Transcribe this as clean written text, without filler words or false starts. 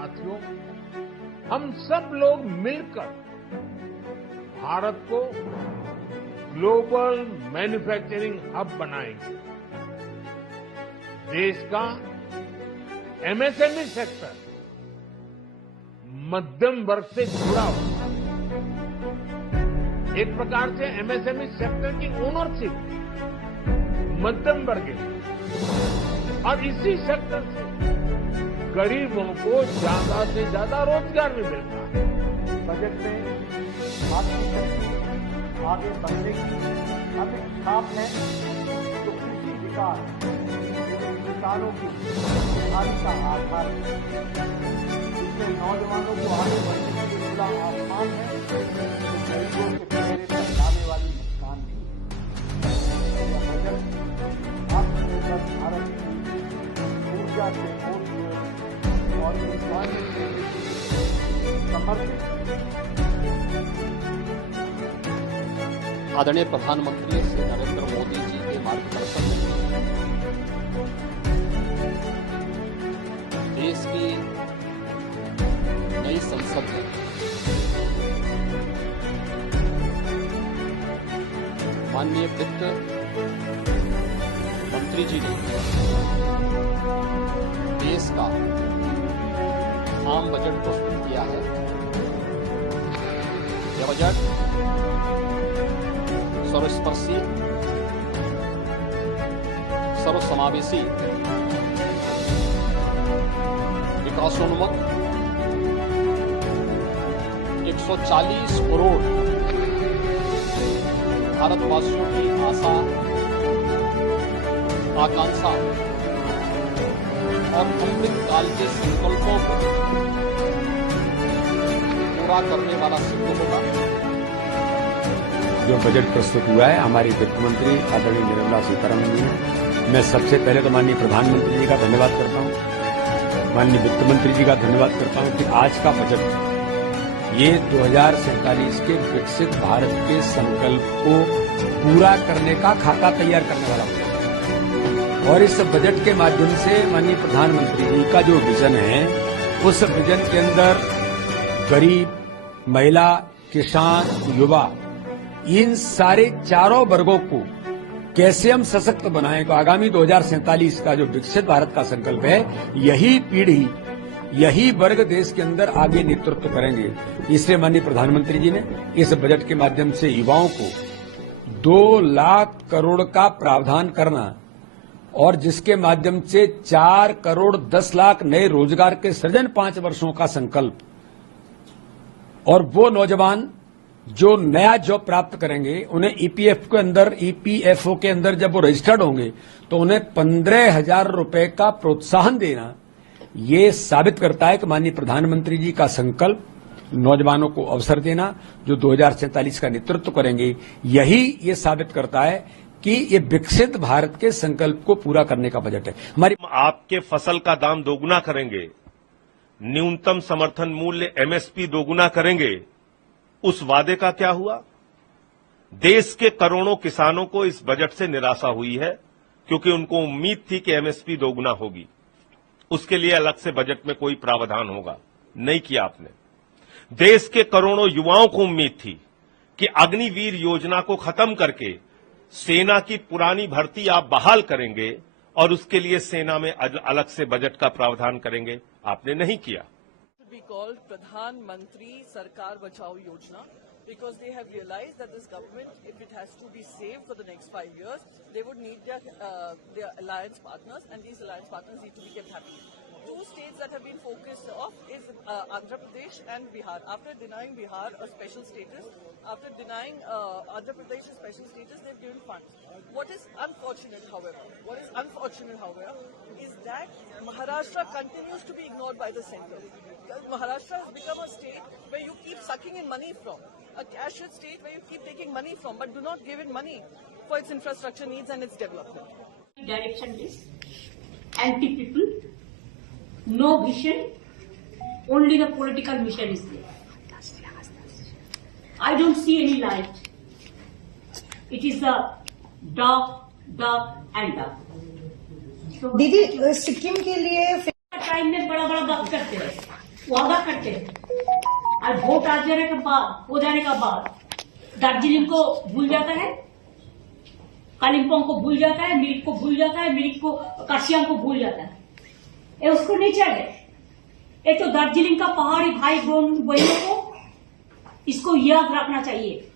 साथियों, हम सब लोग मिलकर भारत को ग्लोबल मैन्युफैक्चरिंग हब बनाएंगे। देश का एमएसएमई सेक्टर मध्यम वर्ग से जुड़ा हुआ है। एक प्रकार से एमएसएमई सेक्टर की ओनरशिप मध्यम वर्ग है और इसी सेक्टर से गरीबों को ज्यादा से ज्यादा रोजगार भी मिलता है। बजट में आर्थिक शक्ति आगे बढ़ने की अधिक छाप है तो कृषि विकास एवं किसानों की खुशहाली का आधार है। इसमें नौजवानों को आगे बढ़ने के लिए खुला आसमान है तो गरीबों के चेहरे पर लाने वाली मुस्कान नहीं। यह बजट आत्मनिर्भर भारत की ऊर्जा से और समर्पित। आदरणीय प्रधानमंत्री श्री नरेंद्र मोदी जी के मार्गदर्शन में देश की नई संसद में माननीय वित्त मंत्री जी ने देश का आम बजट प्रस्तुत किया है। यह बजट सर्वस्पर्शी, सर्वसमावेशी, विकासोन्मुख 140 करोड़ भारतवासियों की आशा, आकांक्षा और अमृत काल के संकल्पों को पूरा करने वाला सिद्ध होगा। जो बजट प्रस्तुत हुआ है हमारी वित्त मंत्री आदरणीय निर्मला सीतारमण जी ने, मैं सबसे पहले तो माननीय प्रधानमंत्री जी का धन्यवाद करता हूं, माननीय वित्त मंत्री जी का धन्यवाद करता हूं कि आज का बजट ये 2047 के विकसित भारत के संकल्प को पूरा करने का खाका तैयार करने वाला बजट है। और इस बजट के माध्यम से माननीय प्रधानमंत्री जी का जो विजन है, उस विजन के अंदर गरीब, महिला, किसान, युवा, इन सारे चारों वर्गों को कैसे हम सशक्त बनाएं। तो आगामी 2047 का जो विकसित भारत का संकल्प है, यही पीढ़ी, यही वर्ग देश के अंदर आगे नेतृत्व करेंगे। इसलिए माननीय प्रधानमंत्री जी ने इस बजट के माध्यम से युवाओं को 2 लाख करोड़ का प्रावधान करना और जिसके माध्यम से 4 करोड़ 10 लाख नए रोजगार के सृजन 5 वर्षों का संकल्प, और वो नौजवान जो नया जॉब प्राप्त करेंगे उन्हें ईपीएफओ के अंदर जब वो रजिस्टर्ड होंगे तो उन्हें 15,000 रुपए का प्रोत्साहन देना, ये साबित करता है कि माननीय प्रधानमंत्री जी का संकल्प नौजवानों को अवसर देना, जो 2047 का नेतृत्व करेंगे, यही ये साबित करता है कि ये विकसित भारत के संकल्प को पूरा करने का बजट है। हमारी आपके फसल का दाम दोगुना करेंगे, न्यूनतम समर्थन मूल्य एमएसपी दोगुना करेंगे, उस वादे का क्या हुआ? देश के करोड़ों किसानों को इस बजट से निराशा हुई है, क्योंकि उनको उम्मीद थी कि एमएसपी दोगुना होगी, उसके लिए अलग से बजट में कोई प्रावधान होगा, नहीं किया आपने। देश के करोड़ों युवाओं को उम्मीद थी कि अग्निवीर योजना को खत्म करके सेना की पुरानी भर्ती आप बहाल करेंगे और उसके लिए सेना में अलग से बजट का प्रावधान करेंगे, आपने नहीं किया। be called Pradhan Mantri Sarkar Bachao Yojana, because they have realized that this government, if it has to be saved for the next 5 years, they would need their alliance partners, and these alliance partners need to be kept happy. Two states that have been focused off is Andhra Pradesh and Bihar. After denying Bihar a special status, after denying Andhra Pradesh a special status, they've given funds. What is unfortunate, however, is that Maharashtra continues to be ignored by the centre. Maharashtra has become a state where you keep sucking in money from, a cash-rich state where you keep taking money from, but do not give it money for its infrastructure needs and its development. Directionless, anti-people, no vision, only the political mission is there. I don't see any light. It is the dark and dark. So, दीदी सिक्किम के लिए time में बड़ा बात करते हैं, वादा करते हैं, और वोट आ जाने के बाद दार्जिलिंग को भूल जाता है, कालिम्पोंग को भूल जाता है, मिरिक को भूल जाता है, मिरिक को कार्शियांग को भूल जाता है। ये उसको नहीं चाहिए। ये तो दार्जिलिंग का पहाड़ी भाई बहनों को इसको याद रखना चाहिए।